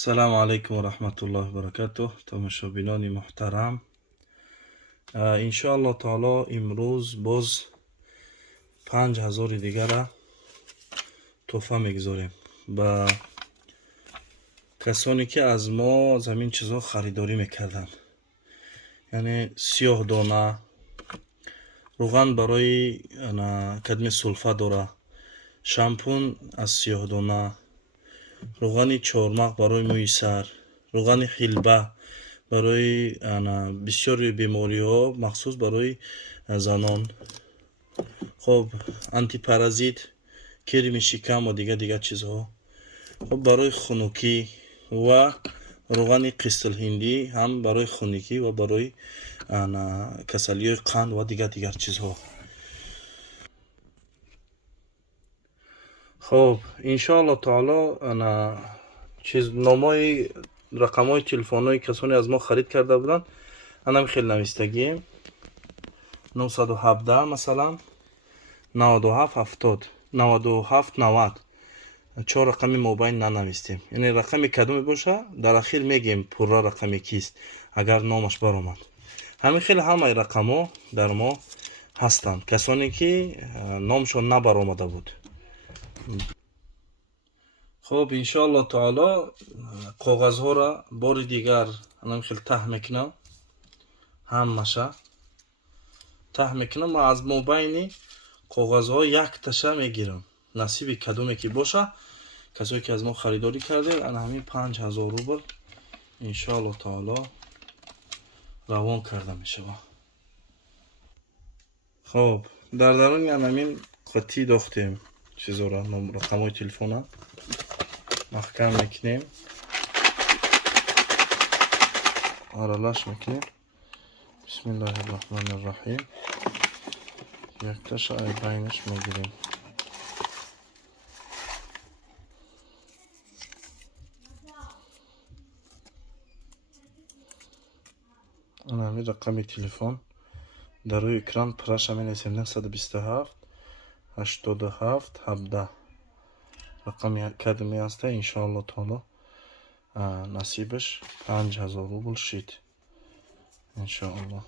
السلام عليكم ورحمة الله وبركاته. تماشابینان محترم، انشاءالله تعالی امروز باز 5000 دیگر را تحفه میگذاریم به کسانی که از ما زمین چیزها خریداری میکردن. یعنی سیاه دانه، روغن برای کدم سلفه داره، شامپون از سیاه دانه، روغن چهارمغز برای موی سر، روغن حلبه برای بسیاری بیماری ها مخصوص برای زنان، خب آنتی پارازیت، کرم شکم و دیگه چیزها، خب برای خنکی و روغن قرص هندی هم برای خنکی و برای کسلی قند و دیگر چیزها. خب انشاءالله تعالی چیز نامای رقمای تلفن‌های کسانی از ما خرید کرده بودن انم خیلی نوشتگیم 917 مثلا 97 70 97 90 4 رقمی موبایل ننوشتیم. یعنی رقمی کدومی باشه در اخیر میگیم پورا رقمی کیست اگر نامش برآمد. همین خیلی همه رقم‌ها در ما هستند کسانی که نامشون نبرآمده بود. خب انشاءالله تعالی کاغذ ها را بار دیگر انم خیلی ته میکنم، همشه ته میکنم و از مابین کاغذ ها یک تشه میگیرم. نصیب کدومی که باشه کسایی که از ما خریداری کرده انا همین 5000 روبل انشاءالله تعالی روان کرده میشه. خب در درون همین قطعی داختیم چیزا را، رقم های تلفن ها محکم میکنیم، آرالش میکنیم. بسم الله الرحمن الرحیم. یک تاشا بینش میگیریم. اون همین رقم تلفن در روی اکران پرش همین نویسیم 927 87 17 رقم کدمی هسته. انشاءالله تعالی نصیبش 5000 روبل شید انشاءالله.